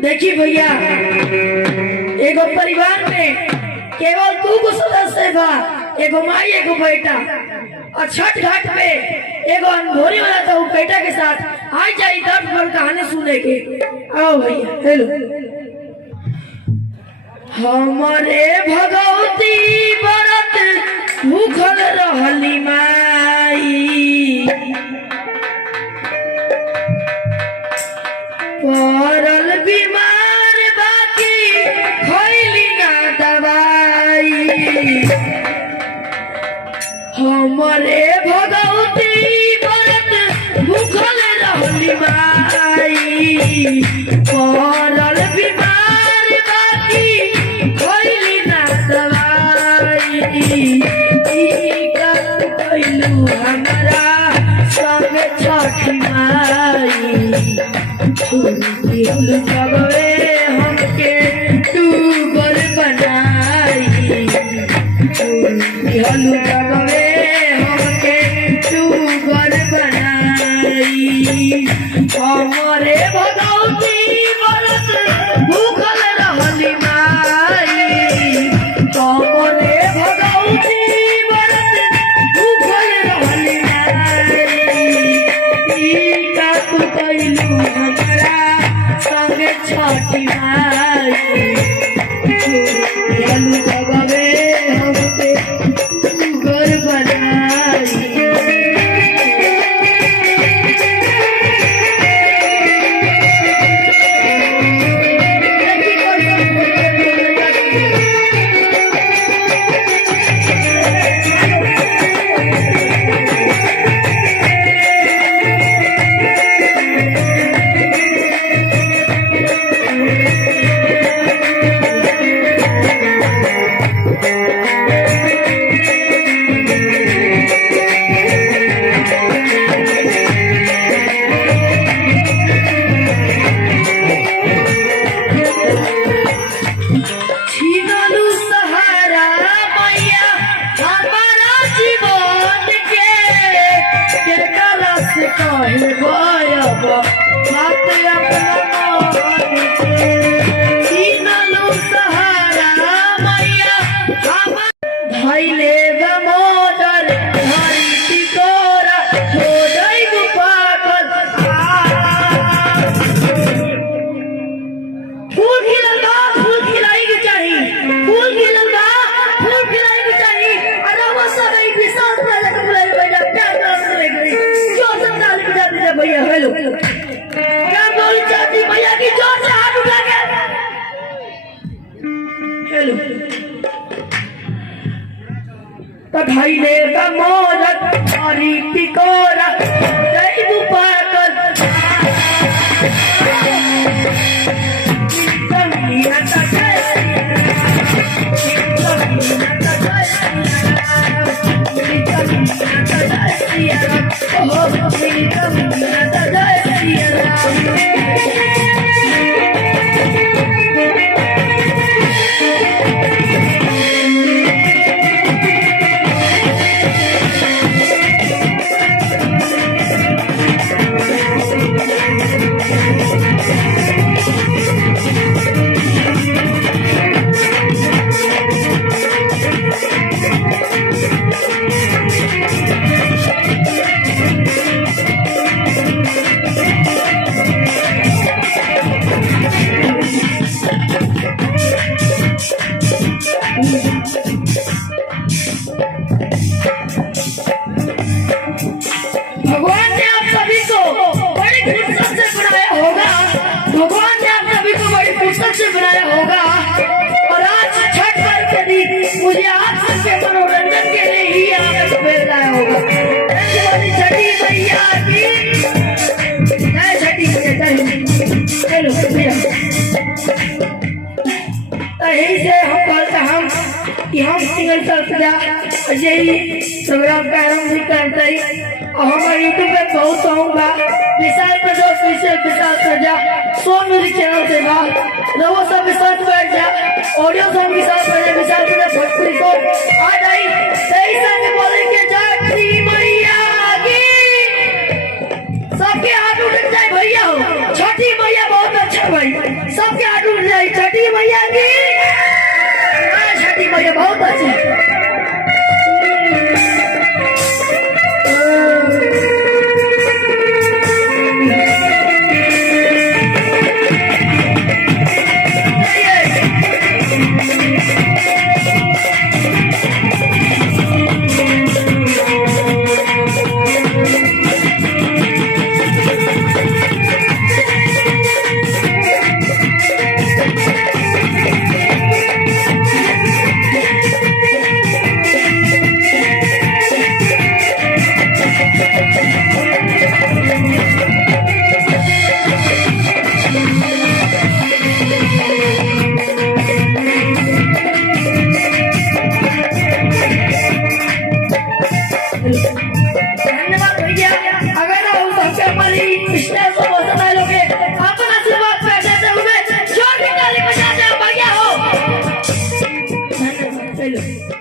देखिए भैया, एगो परिवार में केवल 2 सदस्य बा, एगो माई एगो बेटा। और छठ घाट पे एगो अनभोरी वाला था बेटा के साथ आई जाई दर्द भर कहानी सुने के। आओ भैया, हेलो। हमारे भगवती व्रत भूखल रहली माई, पड़ल बीमार बाकी खैली ना दवाई। हमारे भगवती व्रत भूखल रहली माई, पड़ल बीमार बाकी खैली ना दवाई। कैलू हमारा सब छठी माई, जगवे हमके टूबर बनाई। जगवे हमके टूबर बनाई। हमारे भगवती व्रत भूखल रहली माई, हमारे भगवती व्रत भूखल रहली माई। का तू कैलू हमारा संगे छठी माई, जगवे हमके टूबर बनाई। भैया हेलो, क्या बोली चाहती भैया की जोर से हाथ उठा के हेलो। भाई ने का मोरत हरी टिकोरा जय बुपाकर संगीना का जय भगवान ने आप सभी को बड़ी फुर्सत से बनाया होगा। भगवान ने आप सभी को बड़ी फुर्सत से बनाया होगा। और आज छठ पर्व के दिन मुझे आप सबके मनोरंजन के लिए ही आपको भेजना होगा। छठी मैया की जय, छठी हेलो यही से हम कहते हम कि हम सिंगल सजा यही प्रोग्राम का आरम्भ भी करते हैं। और हमारे यूट्यूब पे बहुत होगा विशाल प्रदोष विशाल सजा सो म्यूजिक चैनल से वो सब के साथ बैठ जा ऑडियो सॉन्ग के साथ बैठ विशाल प्रदोष भोजपुरी को आ जाई सही संग बोले के जय श्री मैया की छठी मैया की छठी मैया बहुत अच्छी। धन्यवाद भैया। अगर हमारी स्टेज को पसंद आए लोगे अपना आशीर्वाद पैसे हुए जोर निकाली बजा दे भैया हो। धन्यवाद।